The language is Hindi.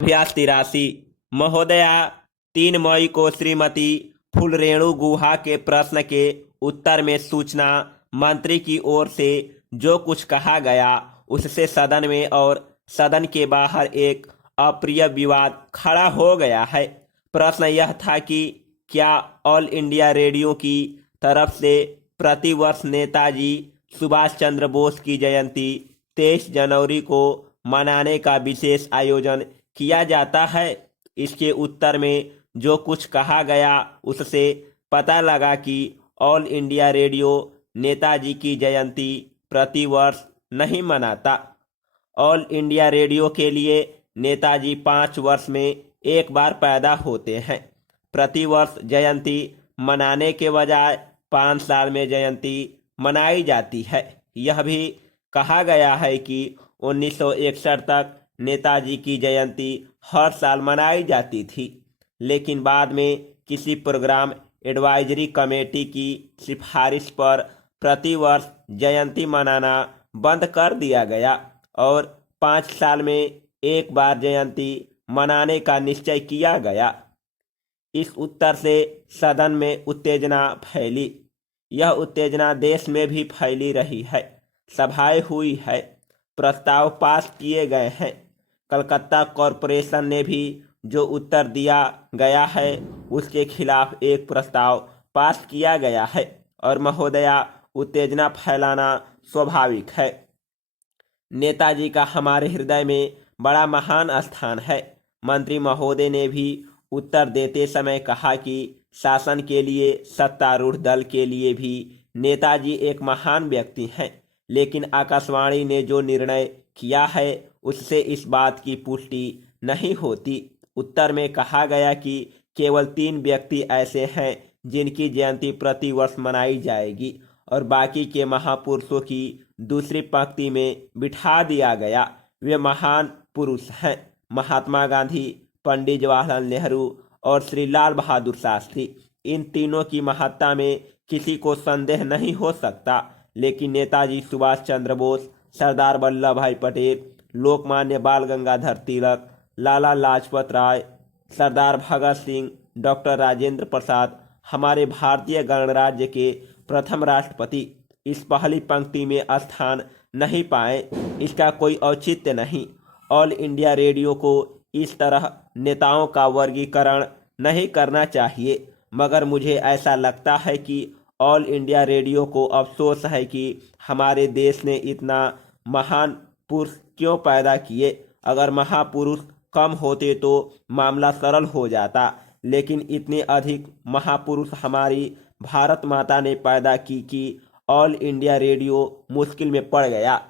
अभ्यास 83। महोदया, 3 मई को श्रीमती फुलरेणु गुहा के प्रश्न के उत्तर में सूचना मंत्री की ओर से जो कुछ कहा गया उससे सदन में और सदन के बाहर एक अप्रिय विवाद खड़ा हो गया है। प्रश्न यह था कि क्या ऑल इंडिया रेडियो की तरफ से प्रतिवर्ष नेताजी सुभाष चंद्र बोस की जयंती 23 जनवरी को मनाने का विशेष आयोजन किया जाता है। इसके उत्तर में जो कुछ कहा गया उससे पता लगा कि ऑल इंडिया रेडियो नेताजी की जयंती प्रतिवर्ष नहीं मनाता। ऑल इंडिया रेडियो के लिए नेताजी 5 वर्ष में एक बार पैदा होते हैं। प्रतिवर्ष जयंती मनाने के बजाय 5 साल में जयंती मनाई जाती है। यह भी कहा गया है कि 1961 तक नेताजी की जयंती हर साल मनाई जाती थी, लेकिन बाद में किसी प्रोग्राम एडवाइजरी कमेटी की सिफारिश पर प्रतिवर्ष जयंती मनाना बंद कर दिया गया और 5 साल में एक बार जयंती मनाने का निश्चय किया गया। इस उत्तर से सदन में उत्तेजना फैली। यह उत्तेजना देश में भी फैली रही है। सभाएं हुई है, प्रस्ताव पास किए गए हैं। कलकत्ता कॉरपोरेशन ने भी जो उत्तर दिया गया है उसके खिलाफ एक प्रस्ताव पास किया गया है। और महोदया, उत्तेजना फैलाना स्वाभाविक है। नेताजी का हमारे हृदय में बड़ा महान स्थान है। मंत्री महोदय ने भी उत्तर देते समय कहा कि शासन के लिए, सत्तारूढ़ दल के लिए भी नेताजी एक महान व्यक्ति हैं, लेकिन आकाशवाणी ने जो निर्णय किया है उससे इस बात की पुष्टि नहीं होती। उत्तर में कहा गया कि केवल 3 व्यक्ति ऐसे हैं जिनकी जयंती प्रतिवर्ष मनाई जाएगी और बाकी के महापुरुषों की दूसरी पंक्ति में बिठा दिया गया। वे महान पुरुष हैं महात्मा गांधी, पंडित जवाहरलाल नेहरू और श्री लाल बहादुर शास्त्री। इन तीनों की महत्ता में किसी को संदेह नहीं हो सकता, लेकिन नेताजी सुभाष चंद्र बोस, सरदार वल्लभ भाई पटेल, लोकमान्य बाल गंगाधर तिलक, लाला लाजपत राय, सरदार भगत सिंह, डॉक्टर राजेंद्र प्रसाद हमारे भारतीय गणराज्य के प्रथम राष्ट्रपति इस पहली पंक्ति में स्थान नहीं पाए। इसका कोई औचित्य नहीं। ऑल इंडिया रेडियो को इस तरह नेताओं का वर्गीकरण नहीं करना चाहिए, मगर मुझे ऐसा लगता है कि ऑल इंडिया रेडियो को अफसोस है कि हमारे देश ने इतना महान पुरुष क्यों पैदा किए। अगर महापुरुष कम होते तो मामला सरल हो जाता, लेकिन इतने अधिक महापुरुष हमारी भारत माता ने पैदा की कि ऑल इंडिया रेडियो मुश्किल में पड़ गया।